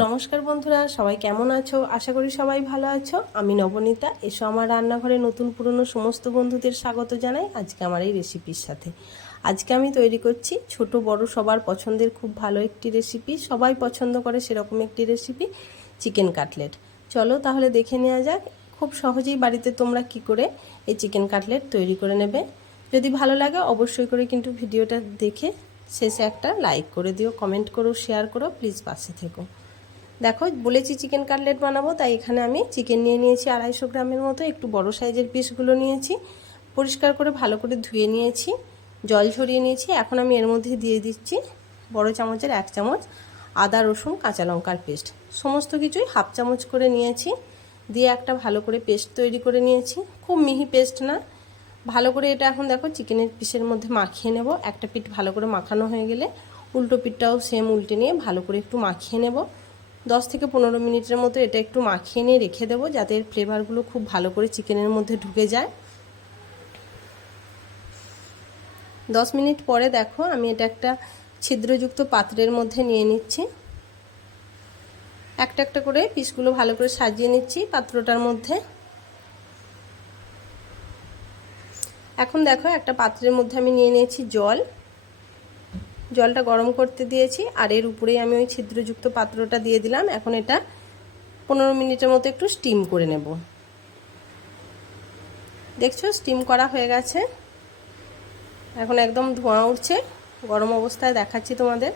নমস্কার বন্ধুরা, সবাই কেমন আছো? আশা করি সবাই ভালো আছো। আমি নবনীতা। এসো আমার রান্নাঘরে নতুন পুরনো সমস্ত বন্ধুদের স্বাগত জানাই আজকে আমার এই রেসিপির সাথে। আজকে আমি তৈরি করছি ছোট বড় সবার পছন্দের খুব ভালো একটি রেসিপি, সবাই পছন্দ করে সেরকম একটি রেসিপি, চিকেন কাটলেট। চলো তাহলে দেখে নেওয়া যাক খুব সহজেই বাড়িতে তোমরা কি করে এই চিকেন কাটলেট তৈরি করে নেবে। যদি ভালো লাগে অবশ্যই করে কিন্তু ভিডিওটা দেখে শেষে একটা লাইক করে দিও, কমেন্ট করো, শেয়ার করো, প্লিজ পাশে থেকো। দেখো বলেছি চিকেন কাটলেট বানাবো, তাই এখানে আমি চিকেন নিয়ে নিয়েছি 250 গ্রামের মতো। একটু বড় সাইজের পিসগুলো নিয়েছি, পরিষ্কার করে ভালো করে ধুয়ে নিয়েছি, জল ঝরিয়ে নিয়েছি। এখন আমি এর মধ্যে দিয়ে দিচ্ছি বড় চামচের 1 চামচ আদা রসুন কাঁচা লঙ্কার পেস্ট। সমস্ত কিছুই হাফ চামচ করে নিয়েছি, দিয়ে একটা ভালো করে পেস্ট তৈরি করে নিয়েছি। খুব মিহি পেস্ট না, ভালো করে এটা এখন দেখো চিকেনের পিসের মধ্যে মাখিয়ে নেব। একটা পিঠ ভালো করে মাখানো হয়ে গেলে উল্টো পিঠটাও সেম উল্টে নিয়ে ভালো করে একটু মাখিয়ে নেব। 10 থেকে 15 মিনিটের মতো এটা একটু মাখিয়ে নিয়ে রেখে দেবো, যাতে এর ফ্লেভারগুলো খুব ভালো করে চিকেনের মধ্যে ঢুকে যায়। 10 মিনিট পরে দেখো আমি এটা একটা ছিদ্রযুক্ত পাত্রের মধ্যে নিয়ে নিচ্ছি। একটা একটা করে পিসগুলো ভালো করে সাজিয়ে নিচ্ছি পাত্রটার মধ্যে। এখন দেখো একটা পাত্রের মধ্যে আমি নিয়ে নিয়েছি জল। জলটা গরম করতে দিয়েছি আর এর উপরেই আমি ওই ছিদ্রযুক্ত পাত্রটা দিয়ে দিলাম। এখন এটা 15 মিনিটের মতো একটু স্টিম করে নেব। দেখছো স্টিম করা হয়ে গেছে, এখন একদম ধোঁয়া উঠছে। গরম অবস্থায় দেখাচ্ছি তোমাদের।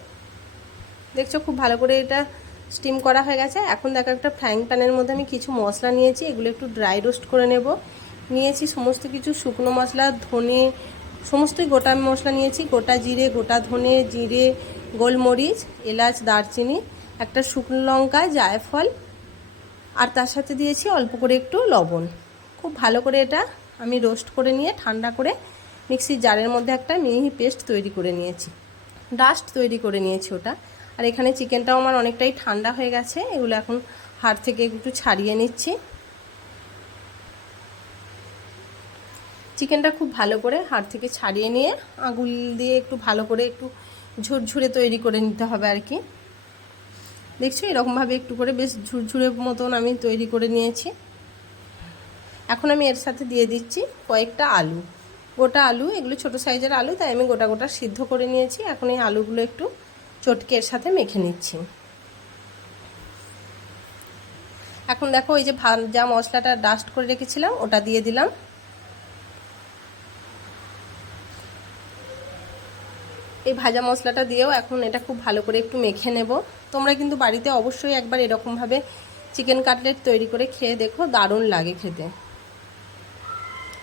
দেখছো খুব ভালো করে এটা স্টিম করা হয়ে গেছে। এখন দেখো একটা ফ্রাইং প্যানের মধ্যে আমি কিছু মশলা নিয়েছি, এগুলো একটু ড্রাই রোস্ট করে নেব। নিয়েছি সমস্ত কিছু শুকনো মশলা, ধনে, সমস্তই গোটা মশলা নিয়েছি। গোটা জিরে, গোটা ধনে, জিরে, গোলমরিচ, এলাচ, দারচিনি, একটা শুকনো লঙ্কা, জায়ফল, আর তার সাথে দিয়েছি অল্প করে একটু লবণ। খুব ভালো করে এটা আমি রোস্ট করে নিয়ে ঠান্ডা করে মিক্সির জারের মধ্যে একটা মিহি পেস্ট তৈরি করে নিয়েছি, ডাস্ট তৈরি করে নিয়েছি ওটা। আর এখানে চিকেনটাও আমার অনেকটাই ঠান্ডা হয়ে গেছে, এগুলো এখন হাড় থেকে একটু ছাড়িয়ে নিচ্ছি। চিকেনটা খুব ভালো করে হাড় থেকে ছাড়িয়ে নিয়ে আঙুল দিয়ে একটু ভালো করে একটু ঝুরঝুরে তৈরি করে নিতে হবে আর কি। দেখছো এরকমভাবে একটু করে বেশ ঝুরঝুরে মতন আমি তৈরি করে নিয়েছি। এখন আমি এর সাথে দিয়ে দিচ্ছি কয়েকটা আলু, গোটা আলু, এগুলো ছোটো সাইজের আলু, তাই আমি গোটা গোটা সিদ্ধ করে নিয়েছি। এখন এই আলুগুলো একটু চটকে এর সাথে মেখে নিচ্ছি। এখন দেখো ওই যে ভাজা মশলাটা ডাস্ট করে রেখেছিলাম ওটা দিয়ে দিলাম। এই ভাজা মশলাটা দিয়েও এখন এটা খুব ভালো করে একটু মেখে নেব। তোমরা কিন্তু বাড়িতে অবশ্যই একবার এরকমভাবে চিকেন কাটলেট তৈরি করে খেয়ে দেখো, দারুণ লাগে খেতে।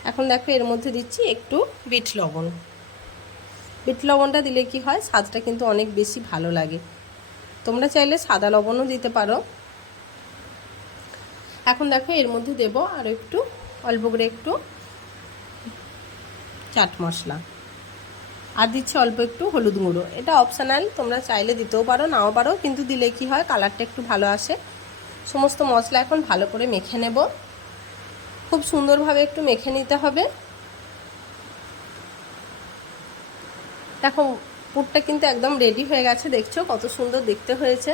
এখন দেখো এর মধ্যে দিচ্ছি একটু বিট লবণ। বিট লবণটা দিলে কি হয়, স্বাদটা কিন্তু অনেক বেশি ভালো লাগে। তোমরা চাইলে সাদা লবণও দিতে পারো। এখন দেখো এর মধ্যে দেব আর একটু অল্প করে একটু চাট মশলা, আর দিচ্ছি অল্প একটু হলুদ গুঁড়ো। এটা অপশনাল, তোমরা চাইলে দিতেও পারো নাও পারো, কিন্তু দিলে কি হয় কালারটা একটু ভালো আসে। সমস্ত মশলা এখন ভালো করে মেখে নেব, খুব সুন্দরভাবে একটু মেখে নিতে হবে। দেখো পুরটা কিন্তু একদম রেডি হয়ে গেছে, দেখছো কত সুন্দর দেখতে হয়েছে।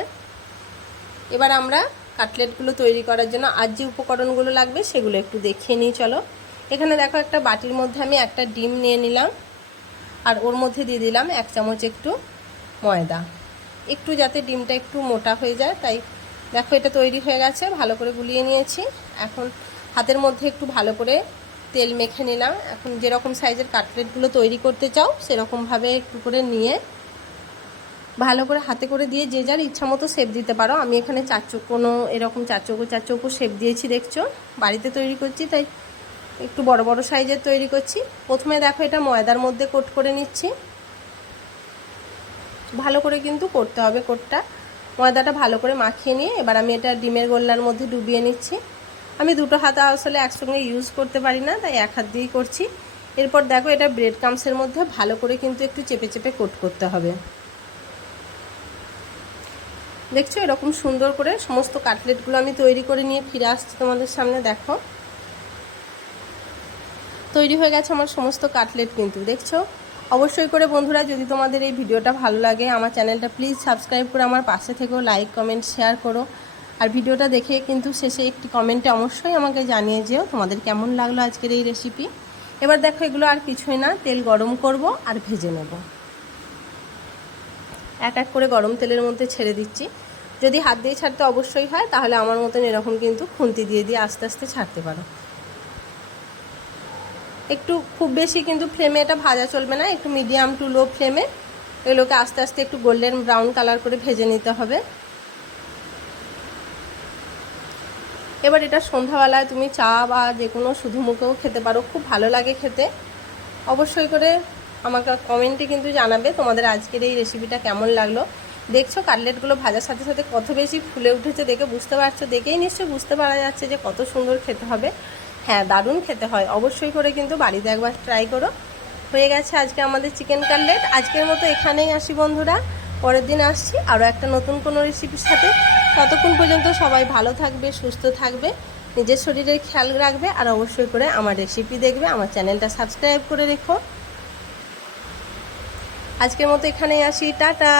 এবার আমরা কাটলেটগুলো তৈরি করার জন্য আর যে উপকরণগুলো লাগবে সেগুলো একটু দেখিয়ে নিই চলো। এখানে দেখো একটা বাটির মধ্যে আমি একটা ডিম নিয়ে নিলাম, আর ওর মধ্যে দিয়ে দিলাম 1 চামচ একটু ময়দা, একটু যাতে ডিমটা একটু মোটা হয়ে যায়। তাই দেখো এটা তৈরি হয়ে গেছে, ভালো করে গুলিয়ে নিয়েছি। এখন হাতের মধ্যে একটু ভালো করে তেল মেখে নিলাম। এখন যেরকম সাইজের কাটলেটগুলো তৈরি করতে চাও সেরকমভাবে একটু করে নিয়ে ভালো করে হাতে করে দিয়ে যে যার ইচ্ছা মতো শেপ দিতে পারো। আমি এখানে 4 চৌকোনো, এরকম 4 চৌকো শেপ দিয়েছি। দেখছো বাড়িতে তৈরি করছি তাই একটু বড় বড় সাইজের তৈরি করছি। প্রথমে দেখো এটা ময়দার মধ্যে কোট করে নিচ্ছি, ভালো করে কিন্তু করতে হবে কোটটা। ময়দাটা ভালো করে মাখিয়ে নিয়ে এবার আমি এটা ডিমের গোল্লার মধ্যে ডুবিয়ে নিচ্ছি। আমি দুটো হাত আসলে একসঙ্গে ইউজ করতে পারি না, তাই এক হাত দিয়েই করছি। এরপর দেখো এটা ব্রেড ক্রাম্বসের মধ্যে ভালো করে কিন্তু একটু চেপে চেপে কোট করতে হবে। দেখছো এরকম সুন্দর করে সমস্ত কাটলেটগুলো আমি তৈরি করে নিয়ে ফিরে আসছি তোমাদের সামনে। দেখো তৈরি হয়ে গেছে আমার সমস্ত কাটলেট, কিন্তু দেখছো অবশ্যই করে বন্ধুরা, যদি তোমাদের এই ভিডিওটা ভালো লাগে আমার চ্যানেলটা প্লিজ সাবস্ক্রাইব করে আমার পাশে থেকো, লাইক কমেন্ট শেয়ার করো। আর ভিডিওটা দেখে কিন্তু শেষে একটি কমেন্টে অবশ্যই আমাকে জানিয়ে যেও তোমাদের কেমন লাগলো আজকের এই রেসিপি। এবার দেখো, এগুলো আর কিছুই না, তেল গরম করব আর ভেজে নেব। এক এক করে গরম তেলের মধ্যে ছেড়ে দিচ্ছি। যদি হাত দিয়ে ছাড়তে অবশ্যই হয়, তাহলে আমার মতন এরকম কিন্তু খুন্তি দিয়ে দিয়ে আস্তে আস্তে ছাড়তে পারো। একটু খুব বেশি কিন্তু ফ্লেমে এটা ভাজা চলবে না, একটু মিডিয়াম টু লো ফ্লেমে এগুলোকে আস্তে আস্তে একটু গোল্ডেন ব্রাউন কালার করে ভেজে নিতে হবে। এবার এটা সন্ধ্যাবেলায় তুমি চা বা যে কোনো শুধু মুখেও খেতে পারো, খুব ভালো লাগে খেতে। অবশ্যই করে আমাকে কমেন্টে কিন্তু জানাবে তোমাদের আজকের এই রেসিপিটা কেমন লাগলো। দেখছো কাটলেটগুলো ভাজার সাথে সাথে কত বেশি ফুলে উঠেছে, দেখে বুঝতে পারছো, দেখেই নিশ্চয়ই বুঝতে পারা যাচ্ছে যে কত সুন্দর খেতে হবে। হ্যাঁ, দারুণ খেতে হয়। অবশ্যই করে কিন্তু বাড়িতে একবার ট্রাই করো। হয়ে গেছে আজকে আমাদের চিকেন কাটলেট। আজকের মতো এখানেই আসি বন্ধুরা, পরের দিন আসছি আরও একটা নতুন কোনো রেসিপির সাথে। ততক্ষণ পর্যন্ত সবাই ভালো থাকবে, সুস্থ থাকবে, নিজের শরীরের খেয়াল রাখবে, আর অবশ্যই করে আমার রেসিপি দেখবে, আমার চ্যানেলটা সাবস্ক্রাইব করে রেখো। আজকের মতো এখানেই আসি, টাটা।